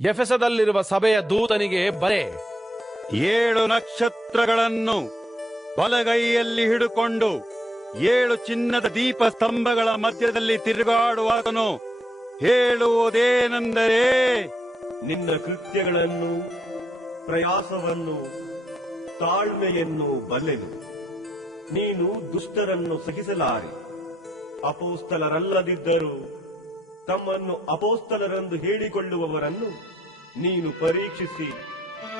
ಎಫೆಸದಲ್ಲಿರುವ ಸಭೆಯ ದೂತನಿಗೆ ಬರೆ. 7 ನಕ್ಷತ್ರಗಳನ್ನು ಬಲಗೈಯಲ್ಲಿ ಹಿಡುಕೊಂಡು 7 ಚಿನ್ನದ ದೀಪ ಸ್ತಂಭಗಳ ಮಧ್ಯದಲ್ಲಿ ತಿರುಗಾಡುವಾತನು ಹೇಳುವುದೇನೆಂದರೆ, ನಿನ್ನ ಕೃತ್ಯಗಳನ್ನು, ಪ್ರಯಾಸವನ್ನು, ತಾಳ್ಮೆಯನ್ನು ಬಲ್ಲೆನು. ನೀನು ದುಷ್ಟರನ್ನು ಸಹಿಸಲಾರೆ. ಅಪೋಸ್ತಲರಲ್ಲದಿದ್ದರೂ ತಮ್ಮನ್ನು ಅಪೋಸ್ತಲರೆಂದು ಹೇಳಿಕೊಳ್ಳುವವರನ್ನು ನೀನು ಪರೀಕ್ಷಿಸಿ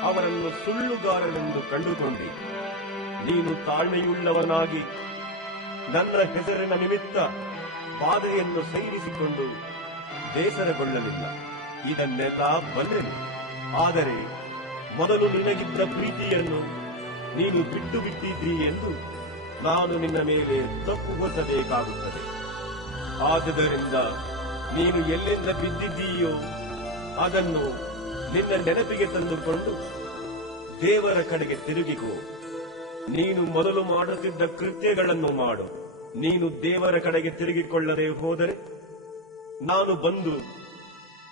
ಅವರನ್ನು ಸುಳ್ಳುಗಾರರೆಂದು ಕಂಡುಕೊಂಡಿ. ನೀನು ತಾಳ್ಮೆಯುಳ್ಳವನಾಗಿ ನನ್ನ ಹೆಸರಿನ ನಿಮಿತ್ತ ಬಾಧೆಯನ್ನು ಸಹಿಸಿಕೊಂಡು ಬೇಸರಗೊಳ್ಳಲಿಲ್ಲ. ಇದನ್ನೆಲ್ಲ ಬಲ್ಲೆನು. ಆದರೆ ಮೊದಲು ನಿನಗಿದ್ದ ಪ್ರೀತಿಯನ್ನು ನೀನು ಬಿಟ್ಟು ಬಿಟ್ಟಿದ್ದೀ ಎಂದು ನಾನು ನಿನ್ನ ಮೇಲೆ ತಪ್ಪು ಹೊತ್ತಬೇಕಾಗುತ್ತದೆ. ಆದುದರಿಂದ ನೀನು ಎಲ್ಲಿಂದ ಬಿದ್ದಿದ್ದೀಯೋ ಅದನ್ನು ನಿನ್ನ ನೆನಪಿಗೆ ತಂದುಕೊಂಡು ದೇವರ ಕಡೆಗೆ ತಿರುಗಿಕೋ. ನೀನು ಮೊದಲು ಮಾಡುತ್ತಿದ್ದ ಕೃತ್ಯಗಳನ್ನು ಮಾಡು. ನೀನು ದೇವರ ಕಡೆಗೆ ತಿರುಗಿಕೊಳ್ಳದೆ ಹೋದರೆ ನಾನು ಬಂದು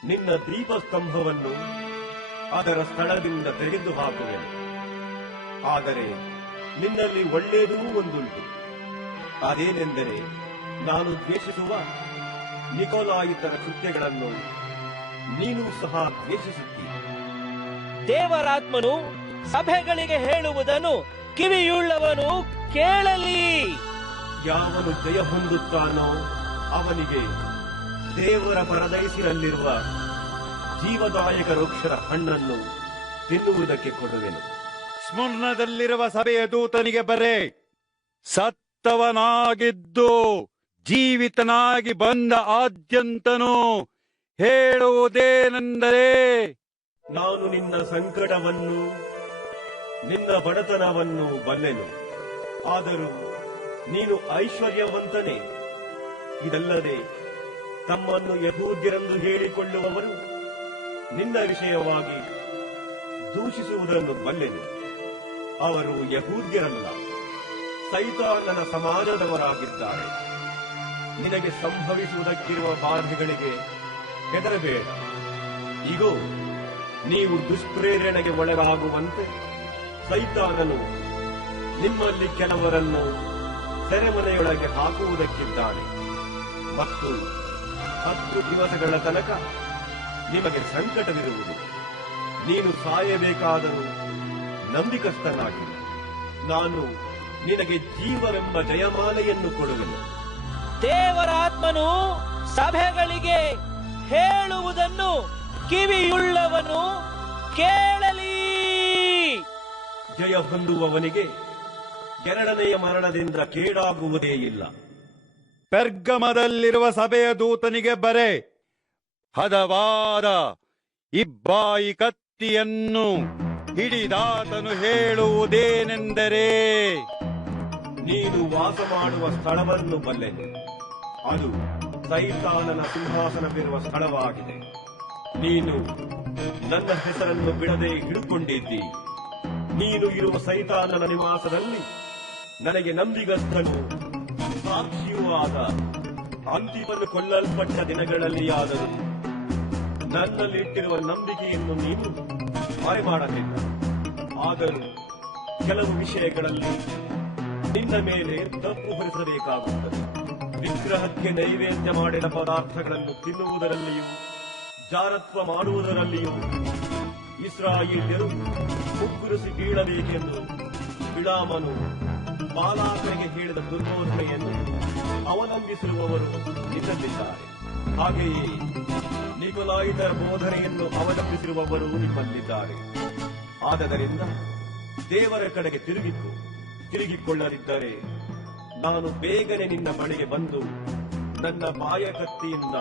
ನಿನ್ನ ದೀಪಸ್ತಂಭವನ್ನು ಅದರ ಸ್ಥಳದಿಂದ ತೆಗೆದು ಹಾಕುವೆನು. ಆದರೆ ನಿನ್ನಲ್ಲಿ ಒಳ್ಳೆಯದೂ ಒಂದುಂಟು. ಅದೇನೆಂದರೆ, ನಾನು ದ್ವೇಷಿಸುವ ನಿಕೋಲಾಯಿತರ ಕೃತ್ಯಗಳನ್ನು ನೀನು ಸಹ ದ್ವೇಷಿಸುತ್ತೀ. ದೇವರಾತ್ಮನು ಸಭೆಗಳಿಗೆ ಹೇಳುವುದನ್ನು ಕಿವಿಯುಳ್ಳವನು ಕೇಳಲಿ. ಯಾವನು ಜಯ ಹೊಂದುತ್ತಾನೋ ಅವನಿಗೆ ದೇವರ ಪರದೈಸಿನಲ್ಲಿರುವ ಜೀವದಾಯಕ ವೃಕ್ಷದ ಹಣ್ಣನ್ನು ತಿನ್ನುವುದಕ್ಕೆ ಕೊಡುವೆನು. ಸ್ಮರ್ಣದಲ್ಲಿರುವ ಸಭೆಯ ದೂತನಿಗೆ ಬರೆ. ಸತ್ತವನಾಗಿದ್ದು ಜೀವಿತನಾಗಿ ಬಂದ ಆದ್ಯಂತನು ಹೇಳುವುದೇನೆಂದರೆ, ನಾನು ನಿನ್ನ ಸಂಕಟವನ್ನು, ನಿನ್ನ ಬಡತನವನ್ನು ಬಲ್ಲೆನು. ಆದರೂ ನೀನು ಐಶ್ವರ್ಯವಂತನೇ. ಇದಲ್ಲದೆ ತಮ್ಮನ್ನು ಯಹೂದ್ಯರೆಂದು ಹೇಳಿಕೊಳ್ಳುವವರು ನಿನ್ನ ವಿಷಯವಾಗಿ ದೂಷಿಸುವುದನ್ನು ಬಲ್ಲೆನು. ಅವರು ಯಹೂದ್ಯರಲ್ಲ, ಸೈತಾನನ ಸಮಾಜದವರಾಗಿದ್ದಾರೆ. ನಿನಗೆ ಸಂಭವಿಸುವುದಕ್ಕಿರುವ ಬಾಧೆಗಳಿಗೆ ಹೆದರಬೇಡ. ಇಗೋ, ನೀವು ದುಷ್ಪ್ರೇರಣೆಗೆ ಒಳಗಾಗುವಂತೆ ಸೈತಾನನು ನಿಮ್ಮಲ್ಲಿ ಕೆಲವರನ್ನು ಸೆರೆಮನೆಯೊಳಗೆ ಹಾಕುವುದಕ್ಕಿದ್ದಾನೆ ಮತ್ತು 10 ದಿವಸಗಳ ತನಕ ನಿಮಗೆ ಸಂಕಟವಿರುವುದು. ನೀನು ಸಾಯಬೇಕಾದರೂ ನಂಬಿಕಸ್ಥನಾಗಿ ನಾನು ನಿನಗೆ ಜೀವವೆಂಬ ಜಯಮಾಲೆಯನ್ನು ಕೊಡುವೆನು. ದೇವರ ಆತ್ಮನು ಸಭೆಗಳಿಗೆ ಹೇಳುವುದನ್ನು ಕಿವಿಯುಳ್ಳವನು ಕೇಳಲಿ. ಜಯ ಹೊಂದುವವನಿಗೆ 2ನೆಯ ಮರಣದಿಂದ ಕೇಡಾಗುವುದೇ ಇಲ್ಲ. ಪೆರ್ಗಮದಲ್ಲಿರುವ ಸಭೆಯ ದೂತನಿಗೆ ಬರೆ. ಹದವಾದ ಇಬ್ಬಾಯಿ ಕತ್ತಿಯನ್ನು ಹಿಡಿದಾತನು ಹೇಳುವುದೇನೆಂದರೆ, ನೀನು ವಾಸ ಮಾಡುವ ಸ್ಥಳವನ್ನು ಬಲ್ಲೆನು. ಅದು ಸೈತಾನನ ಸಿಂಹಾಸನವಿರುವ ಸ್ಥಳವಾಗಿದೆ. ನೀನು ನನ್ನ ಹೆಸರನ್ನು ಬಿಡದೆ ಹಿಡಿದುಕೊಂಡಿದ್ದಿ. ನೀನು ಇರುವ ಸೈತಾನನ ನಿವಾಸದಲ್ಲಿ ನನಗೆ ನಂಬಿಗಸ್ತನು ಸಾಕ್ಷಿಯೂ ಆದ ಅಂತಿಮನು ಕೊಲ್ಲಲ್ಪಟ್ಟ ದಿನಗಳಲ್ಲಿಯಾದರೂ ನನ್ನಲ್ಲಿಟ್ಟಿರುವ ನಂಬಿಕೆಯನ್ನು ನೀನು ಮರೆಮಾಡಲಿಲ್ಲ. ಆದರೂ ಕೆಲವು ವಿಷಯಗಳಲ್ಲಿ ನಿನ್ನ ಮೇಲೆ ತಪ್ಪು ಹೊರಿಸಬೇಕಾಗುತ್ತದೆ. ವಿಗ್ರಹಕ್ಕೆ ನೈವೇದ್ಯ ಮಾಡಿದ ಪದಾರ್ಥಗಳನ್ನು ತಿನ್ನುವುದರಲ್ಲಿಯೂ ಜಾರತ್ವ ಮಾಡುವುದರಲ್ಲಿಯೂ ಇಸ್ರಾಯೇಲ್ಯರು ಮುಗ್ಗುರಿಸಿ ಬೀಳಬೇಕೆಂದು ಬಿಳಾಮನು ಬಾಲಾಕನಿಗೆ ಹೇಳಿದ ದುರ್ಬೋಧನೆಯನ್ನು ಅವಲಂಬಿಸಿರುವವರು ನಿನ್ನಲ್ಲಿದ್ದಾರೆ. ಹಾಗೆಯೇ ನಿಕೋಲಾಯಿತರ ಬೋಧನೆಯನ್ನು ಅವಲಂಬಿಸಿರುವವರು ನಿಮ್ಮಲ್ಲಿದ್ದಾರೆ. ಆದ್ದರಿಂದ ದೇವರ ಕಡೆಗೆ ತಿರುಗಿಕೊಳ್ಳದಿದ್ದರೆ ನಾನು ಬೇಗನೆ ನಿನ್ನ ಬಳಿಗೆ ಬಂದು ನನ್ನ ಬಾಯ ಕತ್ತಿಯಿಂದ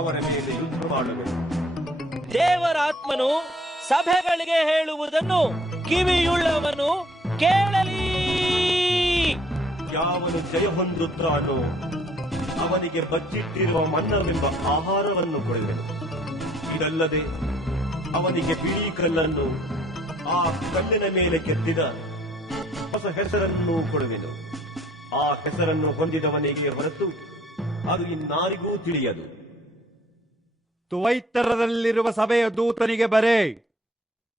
ಅವರ ಮೇಲೆ ಯುದ್ಧ ಮಾಡುವೆನು. ದೇವರ ಆತ್ಮನು ಸಭೆಗಳಿಗೆ ಹೇಳುವುದನ್ನು ಕಿವಿಯುಳ್ಳವನು ಕೇಳಲಿ. ಯಾವನು ಜಯ ಹೊಂದುತ್ತಾನೋ ಅವನಿಗೆ ಬಚ್ಚಿಟ್ಟಿರುವ ಮನ್ನವೆಂಬ ಆಹಾರವನ್ನು ಕೊಡುವೆನು. ಇದಲ್ಲದೆ ಅವನಿಗೆ ಬಿಳಿ ಕಲ್ಲನ್ನು, ಆ ಕಲ್ಲಿನ ಮೇಲೆ ಕೆತ್ತಿದ ಹೊಸ ಹೆಸರನ್ನು ಕೊಡುವೆನು. ಆ ಹೆಸರನ್ನು ಹೊಂದಿದವನಿಗೆ ಹೊರತು ಅದು ಇನ್ನಾರಿಗೂ ತಿಳಿಯದು. ತುವೈತ್ತರದಲ್ಲಿರುವ ಸಭೆಯ ದೂತನಿಗೆ ಬರೆ.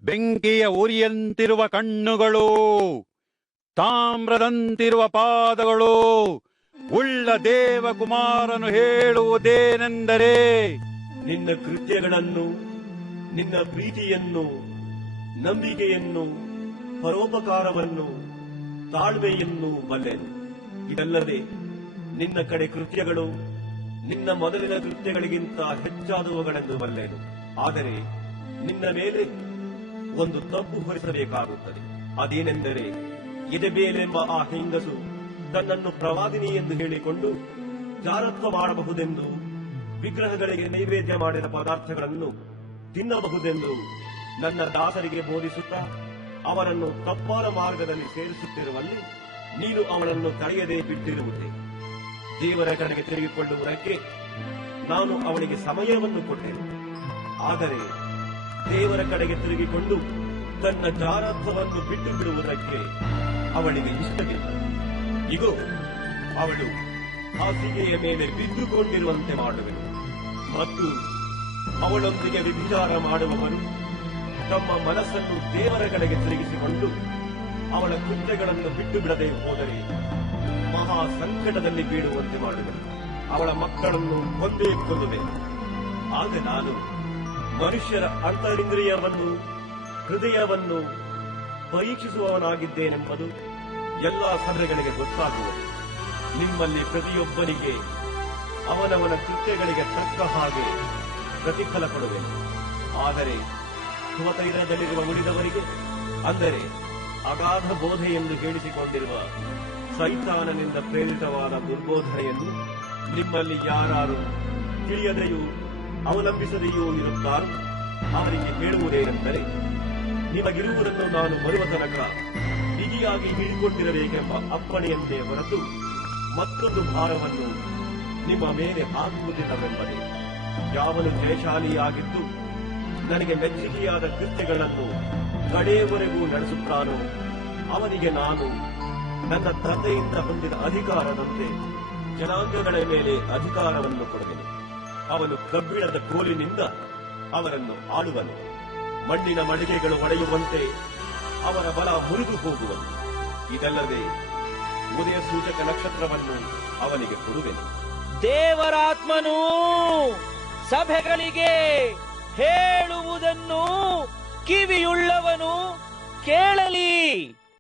ಬೆಂಕಿಯ ಉರಿಯಂತಿರುವ ಕಣ್ಣುಗಳು, ತಾಮ್ರದಂತಿರುವ ಪಾದಗಳು ಉಳ್ಳ ದೇವಕುಮಾರನು ಹೇಳುವುದೇನೆಂದರೆ, ನಿನ್ನ ಕೃತ್ಯಗಳನ್ನು, ನಿನ್ನ ಪ್ರೀತಿಯನ್ನು, ನಂಬಿಕೆಯನ್ನು, ಪರೋಪಕಾರವನ್ನು, ತಾಳ್ಮೆಯನ್ನು ಬಲ್ಲೆನು. ಇದಲ್ಲದೆ ನಿನ್ನ ಕಡೆ ಕೃತ್ಯಗಳು ನಿನ್ನ ಮೊದಲಿನ ಕೃತ್ಯಗಳಿಗಿಂತ ಹೆಚ್ಚಾದವುಗಳೆಂದು ಬಲ್ಲೆನು. ಆದರೆ ನಿನ್ನ ಮೇಲೆ ಒಂದು ತಪ್ಪು ಹೊರಿಸಬೇಕಾಗುತ್ತದೆ. ಅದೇನೆಂದರೆ, ಎದೆಬೇಲೆಂಬ ಆ ಹೆಂಗಸು ತನ್ನನ್ನು ಪ್ರವಾದಿನಿ ಎಂದು ಹೇಳಿಕೊಂಡು ಜಾರತ್ವ ಮಾಡಬಹುದೆಂದು, ವಿಗ್ರಹಗಳಿಗೆ ನೈವೇದ್ಯ ಮಾಡಿದ ಪದಾರ್ಥಗಳನ್ನು ತಿನ್ನಬಹುದೆಂದು ನನ್ನ ದಾಸರಿಗೆ ಬೋಧಿಸುತ್ತಾ ಅವರನ್ನು ತಪ್ಪಾದ ಮಾರ್ಗದಲ್ಲಿ ಸೇರಿಸುತ್ತಿರುವಲ್ಲಿ ನೀನು ಅವಳನ್ನು ತಡೆಯದೇ ಬಿಟ್ಟಿರುವುದೇ. ದೇವರ ಕಡೆಗೆ ತಿರುಗಿಕೊಳ್ಳುವುದಕ್ಕೆ ನಾನು ಅವಳಿಗೆ ಸಮಯವನ್ನು ಕೊಟ್ಟೆನು. ಆದರೆ ದೇವರ ಕಡೆಗೆ ತಿರುಗಿಕೊಂಡು ತನ್ನ ಜಾರತ್ವವನ್ನು ಬಿಟ್ಟು ಬಿಡುವುದಕ್ಕೆ ಅವಳಿಗೆ ಇಷ್ಟವಿಲ್ಲ. ಇಗೋ, ಅವಳು ಹಾಸಿಗೆಯ ಮೇಲೆ ಬಿದ್ದುಕೊಂಡಿರುವಂತೆ ಮಾಡುವೆನು ಮತ್ತು ಅವಳೊಂದಿಗೆ ವ್ಯಭಿಚಾರ ಮಾಡುವವರು ತಮ್ಮ ಮನಸ್ಸನ್ನು ದೇವರ ಕಡೆಗೆ ತಿರುಗಿಸಿಕೊಂಡು ಅವಳ ಕೃತ್ಯಗಳನ್ನು ಬಿಟ್ಟು ಬಿಡದೆ ಹೋದರೆ ಮಹಾ ಸಂಕಟದಲ್ಲಿ ಬೀಳುವಂತೆ ಮಾಡುವೆನು. ಅವಳ ಮಕ್ಕಳನ್ನು ಕೊಂದೇ ಕೊಲ್ಲುವೆನು. ಆಗ ನಾನು ಮನುಷ್ಯರ ಅಂತರಿಂದ್ರಿಯವನ್ನು, ಹೃದಯವನ್ನು ಪರೀಕ್ಷಿಸುವವನಾಗಿದ್ದೇನೆಂಬುದು ಎಲ್ಲಾ ಸಭೆಗಳಿಗೆ ಗೊತ್ತಾಗುವುದು. ನಿಮ್ಮಲ್ಲಿ ಪ್ರತಿಯೊಬ್ಬನಿಗೆ ಅವನವನ ಕೃತ್ಯಗಳಿಗೆ ತಕ್ಕ ಹಾಗೆ ಪ್ರತಿಫಲ ಕೊಡುವೆನು. ಆದರೆ ತುವತೈರದಲ್ಲಿರುವ ಉಳಿದವರಿಗೆ, ಅಂದರೆ ಅಗಾಧ ಬೋಧೆ ಎಂದು ಹೇಳಿಸಿಕೊಂಡಿರುವ ಸೈತಾನನಿಂದ ಪ್ರೇರಿತವಾದ ದುರ್ಬೋಧನೆಯನ್ನು ನಿಮ್ಮಲ್ಲಿ ಯಾರು ತಿಳಿಯದೆಯೂ ಅವಲಂಬಿಸದೆಯೂ ಇರುತ್ತಾರೋ ಅವರಿಗೆ ಹೇಳುವುದೇನೆಂದರೆ, ನಿಮಗಿರುವುದನ್ನು ನಾನು ಬರುವ ತನಕ ಬಿಗಿಯಾಗಿ ಹಿಡಿಕೊಂಡಿರಬೇಕೆಂಬ ಅಪ್ಪಣೆಯಂತೆ ಹೊರತು ಮತ್ತೊಂದು ಭಾರವನ್ನು ನಿಮ್ಮ ಮೇಲೆ ಹಾಕುವುದಿಲ್ಲವೆಂಬುದೇ. ಯಾವನು ಜಯಶಾಲಿಯಾಗಿದ್ದು ನನಗೆ ಮೆಚ್ಚುಗೆಯಾದ ಕೃತ್ಯಗಳನ್ನು ಕಡೆಯವರೆಗೂ ನಡೆಸುತ್ತಾನೋ ಅವನಿಗೆ ನಾನು ನನ್ನ ತಂದೆಯಿಂದ ಹೊಂದಿದ ಅಧಿಕಾರದಂತೆ ಜನಾಂಗಗಳ ಮೇಲೆ ಅಧಿಕಾರವನ್ನು ಕೊಡುವೆನು. ಅವನು ಕಬ್ಬಿಣದ ಕೋಲಿನಿಂದ ಅವರನ್ನು ಆಳುವನು. ಮಣ್ಣಿನ ಮಡಿಗೆಗಳು ಒಡೆಯುವಂತೆ ಅವರ ಬಲ ಮುರಿದು ಹೋಗುವನು. ಇದಲ್ಲದೆ ಉದಯ ಸೂಚಕ ನಕ್ಷತ್ರವನ್ನು ಅವನಿಗೆ ಕೊಡುವೆನು. ದೇವರಾತ್ಮನು ಸಭೆಗಳಿಗೆ ಹೇಳುವುದನ್ನು ಕಿವಿಯುಳ್ಳವನು ಕೇಳಲಿ.